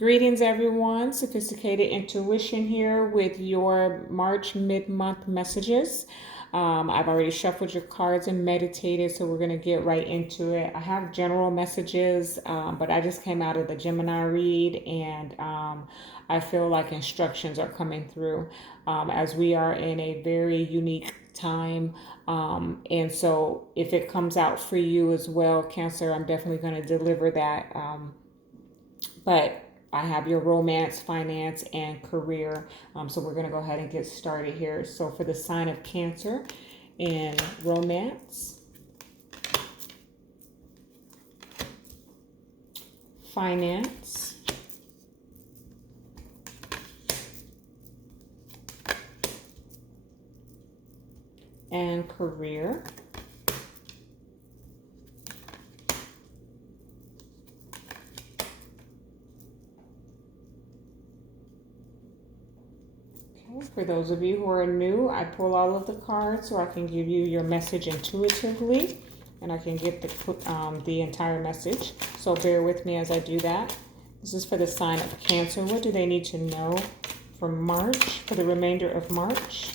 Greetings, everyone. Sophisticated Intuition here with your March mid-month messages. I've already shuffled your cards and meditated, so we're going to get right into it. I have general messages, but I just came out of the Gemini read, and I feel like instructions are coming through as we are in a very unique time. And so if it comes out for you as well, Cancer, I'm definitely going to deliver that. But I have your romance, finance, and career. So we're going to go ahead and get started here. So for the sign of Cancer in romance, finance, and career. For those of you who are new, I pull all of the cards so I can give you your message intuitively, and I can get the entire message. So bear with me as I do that. This is for the sign of Cancer. What do they need to know for March, for the remainder of March?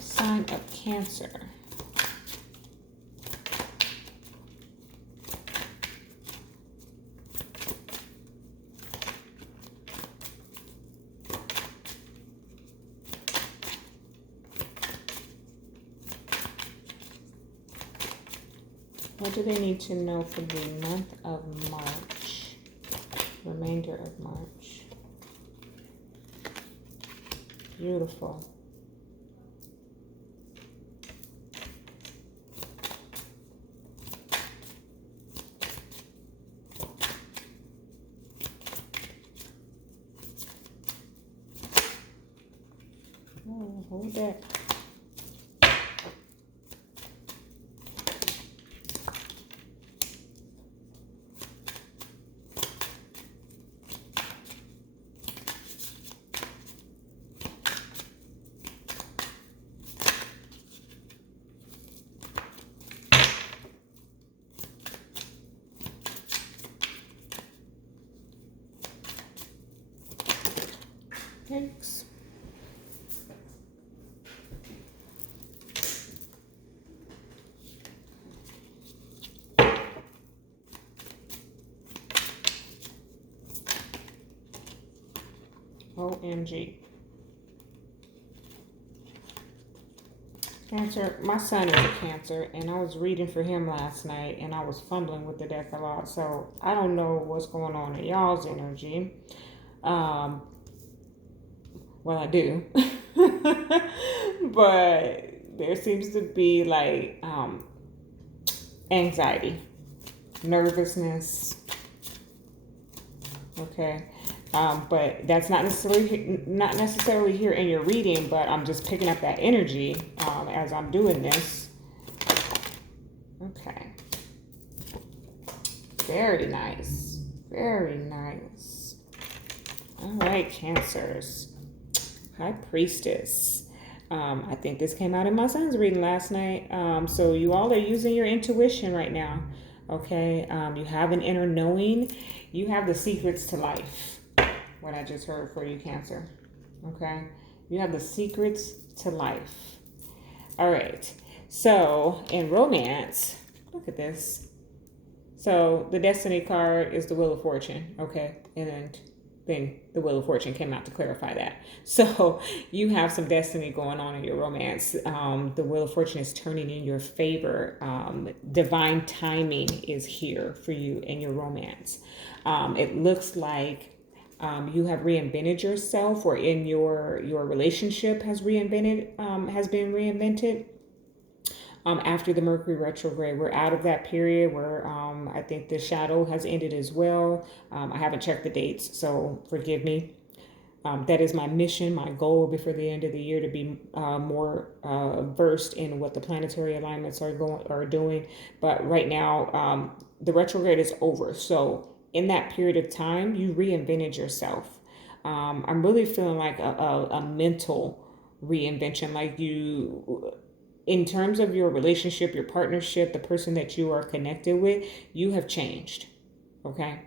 Sign of Cancer. What do they need to know for the month of March? Remainder of March. Beautiful. Oh, hold that. Thanks. OMG. Cancer, my son is a Cancer, and I was reading for him last night, and I was fumbling with the deck a lot, so I don't know what's going on in y'all's energy. Well, I do. But there seems to be like anxiety, nervousness. Okay. But that's not necessarily here in your reading, but I'm just picking up that energy as I'm doing this. Okay. Very nice. Very nice. All right, Cancers. High Priestess. I think this came out in my son's reading last night. So you all are using your intuition right now. Okay. You have an inner knowing. You have the secrets to life. What I just heard for you, Cancer. Okay. You have the secrets to life. All right. So in romance, look at this. So the Destiny card is the Wheel of Fortune. Okay. And then the Wheel of Fortune came out to clarify that. So you have some destiny going on in your romance. The Wheel of Fortune is turning in your favor. Divine timing is here for you in your romance. It looks like you have reinvented yourself, or in your relationship has been reinvented. after the Mercury retrograde. We're out of that period where I think the shadow has ended as well. I haven't checked the dates, so forgive me. That is my mission, my goal before the end of the year, to be more versed in what the planetary alignments are doing. But right now, the retrograde is over. So in that period of time, you reinvented yourself. I'm really feeling like a mental reinvention, like you, in terms of your relationship, your partnership, the person that you are connected with, you have changed. Okay.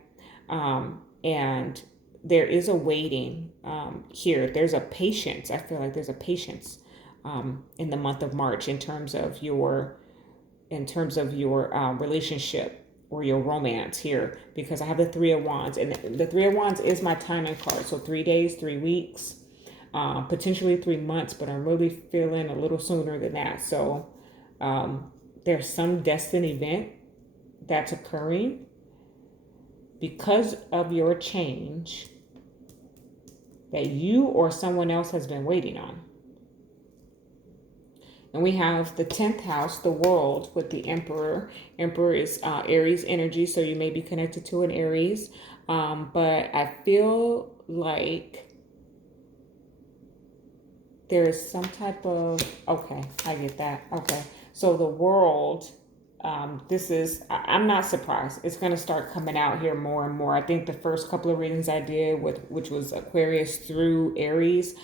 And there is a waiting here. There's a patience. I feel like there's a patience in the month of March in terms of your relationship or your romance here, because I have the Three of Wands, and the Three of Wands is my timing card. So 3 days, 3 weeks, potentially 3 months, but I'm really feeling a little sooner than that. So there's some destined event that's occurring because of your change that you or someone else has been waiting on. And we have the 10th house, the world, with the Emperor. Emperor is Aries energy, so you may be connected to an Aries. But I feel like there is some type of, okay, I get that. Okay, so the world, I'm not surprised. It's going to start coming out here more and more. I think the first couple of readings I did, which was Aquarius through Aries,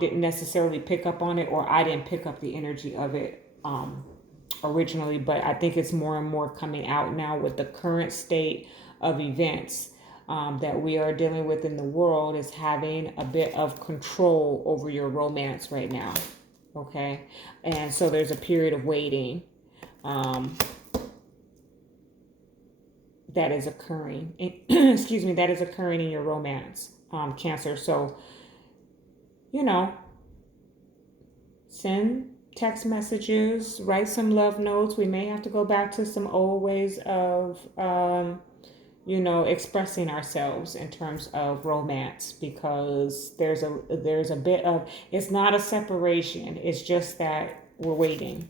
didn't necessarily pick up on it, or I didn't pick up the energy of it originally. But I think it's more and more coming out now with the current state of events that we are dealing with in the world, is having a bit of control over your romance right now. Okay. And so there's a period of waiting that is occurring. Excuse me, that is occurring in your romance, Cancer. So, send text messages, write some love notes. We may have to go back to some old ways of, expressing ourselves in terms of romance, because there's a bit of, it's not a separation. It's just that we're waiting.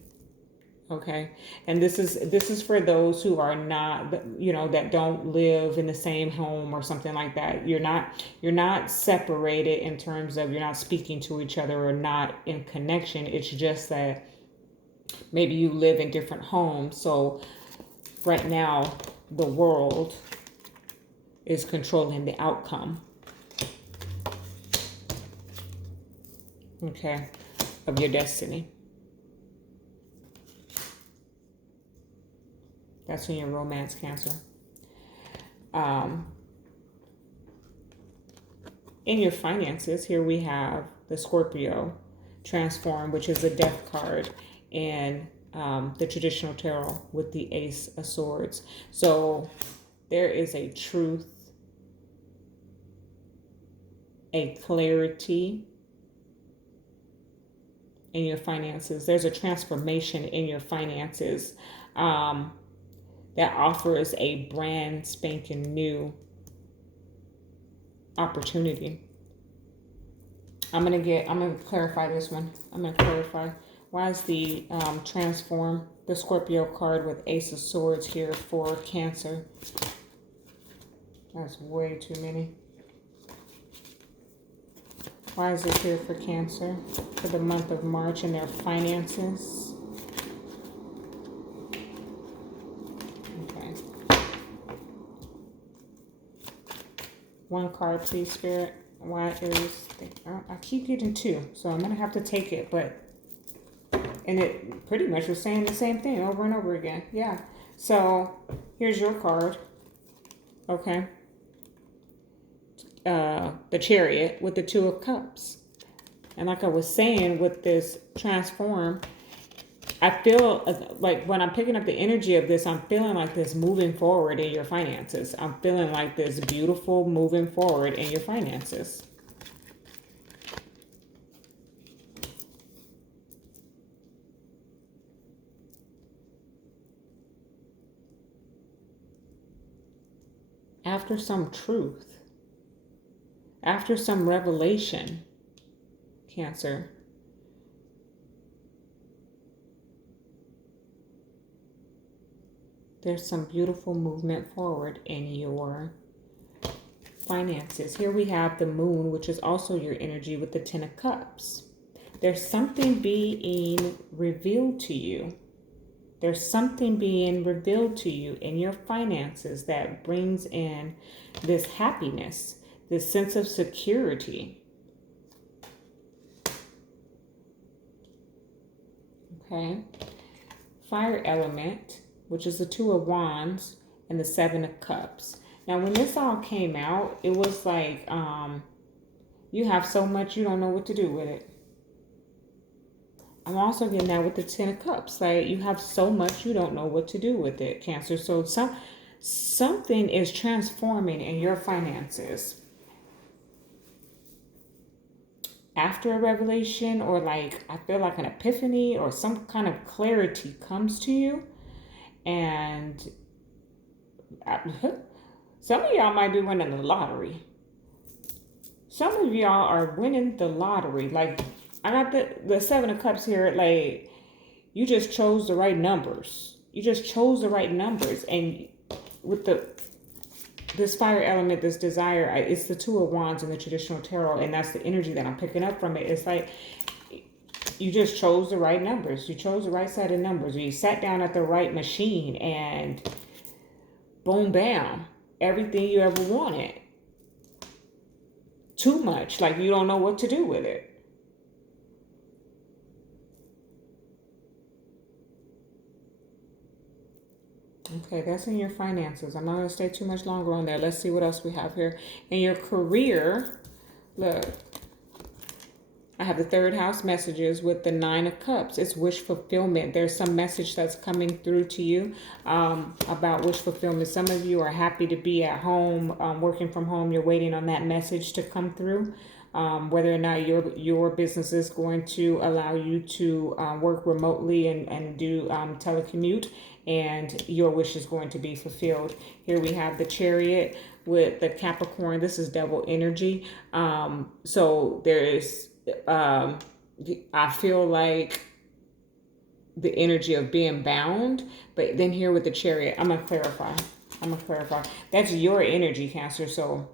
Okay. And this is for those who are not, that don't live in the same home or something like that. You're not separated in terms of, you're not speaking to each other or not in connection. It's just that maybe you live in different homes. So right now, the world is controlling the outcome. Okay. Of your destiny. That's in your romance, Cancer. In your finances, here we have the Scorpio transform, which is a death card, and the traditional tarot with the Ace of Swords. So there is a truth, a clarity in your finances. There's a transformation in your finances that offers a brand spanking new opportunity. I'm gonna clarify this one. I'm gonna clarify. Why is the transform, the Scorpio card with Ace of Swords here for Cancer? That's way too many. Why is it here for Cancer for the month of March in their finances? One card, please, Spirit. Why is... I keep getting two, so I'm going to have to take it. And it pretty much was saying the same thing over and over again. Yeah. So here's your card. Okay. The Chariot with the Two of Cups. And like I was saying, with this transform, I feel like when I'm picking up the energy of this, I'm feeling like this moving forward in your finances. I'm feeling like this beautiful moving forward in your finances. After some truth, after some revelation, Cancer, There's some beautiful movement forward in your finances. Here we have the moon, which is also your energy with the 10 of cups. There's something being revealed to you. There's something being revealed to you in your finances that brings in this happiness, this sense of security. Okay. Fire element, which is the 2 of wands and the 7 of cups. Now, when this all came out, it was like you have so much you don't know what to do with it. I'm also getting that with the 10 of cups. Like, you have so much you don't know what to do with it, Cancer. So something is transforming in your finances. After a revelation, or like, I feel like an epiphany or some kind of clarity comes to you. And some of y'all might be winning the lottery. Some of y'all are winning the lottery. Like, I got the 7 of cups here. Like, you just chose the right numbers. You just chose the right numbers. And with this fire element, this desire, it's the 2 of wands in the traditional tarot. And that's the energy that I'm picking up from it. It's like, you just chose the right numbers. You chose the right set of numbers. You sat down at the right machine and boom, bam, everything you ever wanted. Too much. Like, you don't know what to do with it. Okay, that's in your finances. I'm not going to stay too much longer on there. Let's see what else we have here. In your career, look, I have the 3rd house messages with the 9 of cups. It's wish fulfillment. There's some message that's coming through to you about wish fulfillment. Some of you are happy to be at home, working from home. You're waiting on that message to come through. Whether or not your business is going to allow you to work remotely and do telecommute, and your wish is going to be fulfilled. Here we have the Chariot with the Capricorn. This is double energy. So there is, I feel like the energy of being bound, but then here with the Chariot, I'm going to clarify. That's your energy, Cancer. So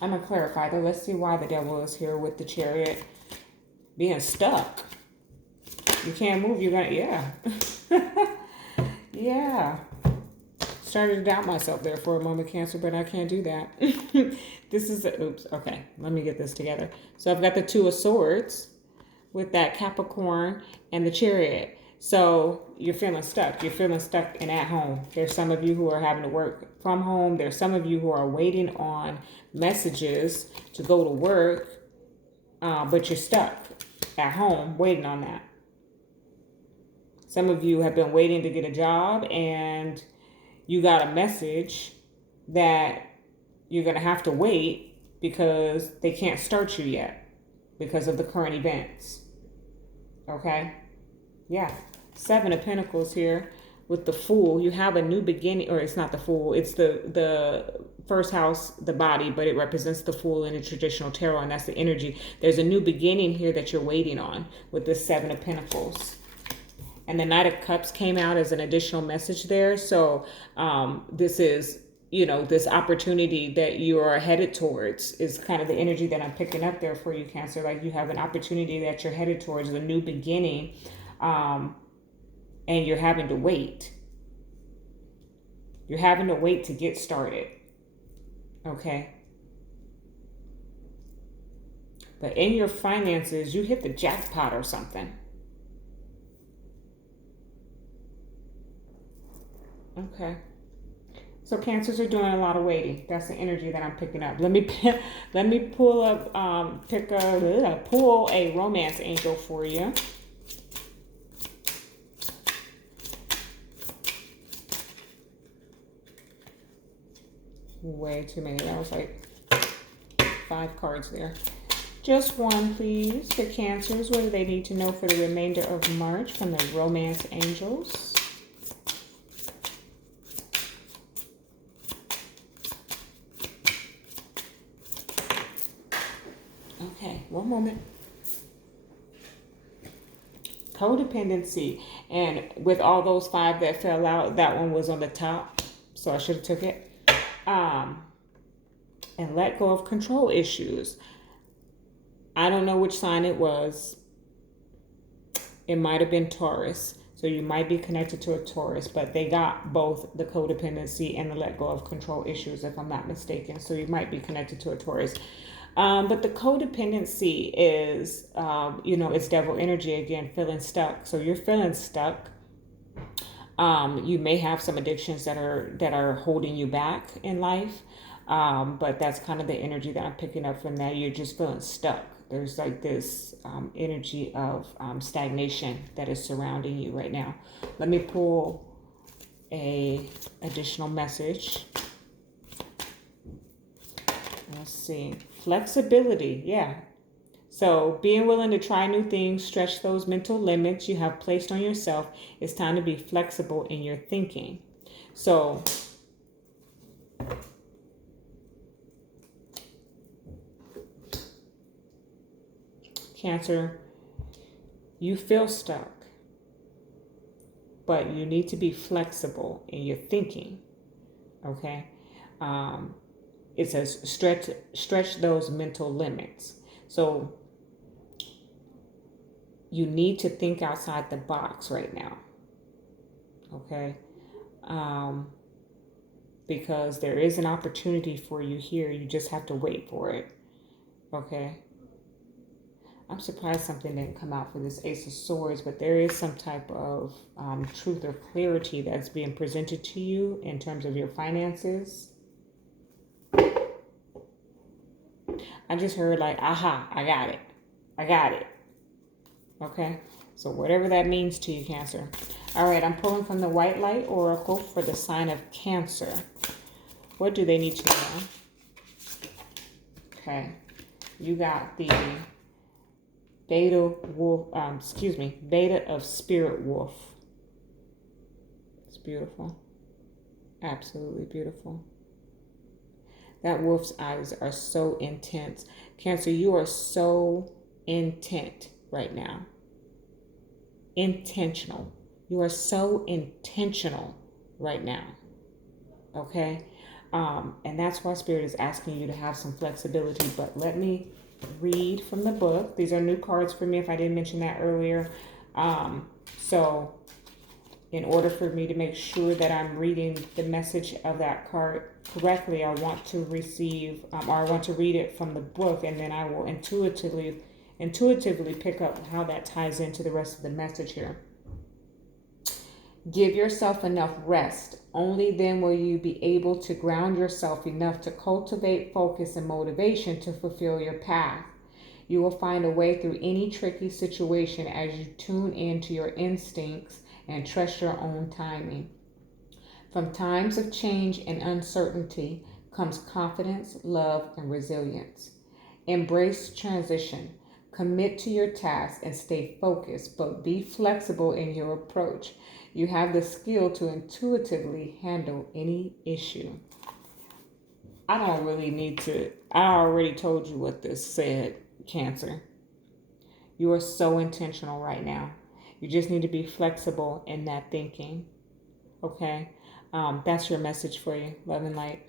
I'm going to clarify that. Let's see why the devil is here with the Chariot. Being stuck. You can't move. You're going to, yeah. Yeah. Started to doubt myself there for a moment, Cancer, but I can't do that. This is, oops, okay. Let me get this together. So I've got the 2 of swords with that Capricorn and the Chariot. So you're feeling stuck. You're feeling stuck and at home. There's some of you who are having to work from home. There's some of you who are waiting on messages to go to work, but you're stuck at home waiting on that. Some of you have been waiting to get a job and you got a message that you're going to have to wait because they can't start you yet because of the current events. Okay? Yeah. 7 of Pentacles here with the Fool. You have a new beginning, or it's not the Fool. It's the first house, the body, but it represents the Fool in the traditional tarot, and that's the energy. There's a new beginning here that you're waiting on with this 7 of Pentacles. And the Knight of Cups came out as an additional message there. So this is, this opportunity that you are headed towards is kind of the energy that I'm picking up there for you, Cancer. Like, you have an opportunity that you're headed towards, a new beginning, and you're having to wait. You're having to wait to get started. Okay? But in your finances, you hit the jackpot or something. Okay. So Cancers are doing a lot of waiting. That's the energy that I'm picking up. Let me pull up, pull a romance angel for you. Way too many. That was like 5 cards there. Just one, please, for Cancers. What do they need to know for the remainder of March from the romance angels? Okay, one moment. Codependency. And with all those 5 that fell out, that one was on the top. So I should have took it. And let go of control issues. I don't know which sign it was. It might have been Taurus. So you might be connected to a Taurus, but they got both the codependency and the let go of control issues, if I'm not mistaken. So you might be connected to a Taurus. But the codependency is, it's devil energy again, feeling stuck. So you're feeling stuck. You may have some addictions that are holding you back in life. But that's kind of the energy that I'm picking up from that. You're just feeling stuck. There's like this energy of stagnation that is surrounding you right now. Let me pull a additional message. Let's see. Flexibility. Yeah. So being willing to try new things, stretch those mental limits you have placed on yourself. It's time to be flexible in your thinking. So Cancer, you feel stuck, but you need to be flexible in your thinking. Okay? It says stretch those mental limits. So you need to think outside the box right now. Okay? Because there is an opportunity for you here. You just have to wait for it. Okay? I'm surprised something didn't come out for this Ace of Swords, but there is some type of truth or clarity that's being presented to you in terms of your finances. I just heard like, aha, I got it. I got it. Okay? So whatever that means to you, Cancer. All right, I'm pulling from the White Light Oracle for the sign of Cancer. What do they need to know? Okay. You got the Beta of Spirit Wolf. It's beautiful. Absolutely beautiful. That wolf's eyes are so intense. Cancer, you are so intent right now. Intentional. You are so intentional right now. Okay? And that's why Spirit is asking you to have some flexibility. But let me read from the book. These are new cards for me if I didn't mention that earlier. So in order for me to make sure that I'm reading the message of that card correctly, I want to receive, or I want to read it from the book, and then I will intuitively pick up how that ties into the rest of the message here. Give yourself enough rest. Only then will you be able to ground yourself enough to cultivate focus and motivation to fulfill your path. You will find a way through any tricky situation as you tune into your instincts and trust your own timing. From times of change and uncertainty comes confidence, love, and resilience. Embrace transition. Commit to your task and stay focused, but be flexible in your approach. You have the skill to intuitively handle any issue. I don't really need to, I already told you what this said, Cancer. You are so intentional right now. You just need to be flexible in that thinking. Okay? That's your message for you. Love and light.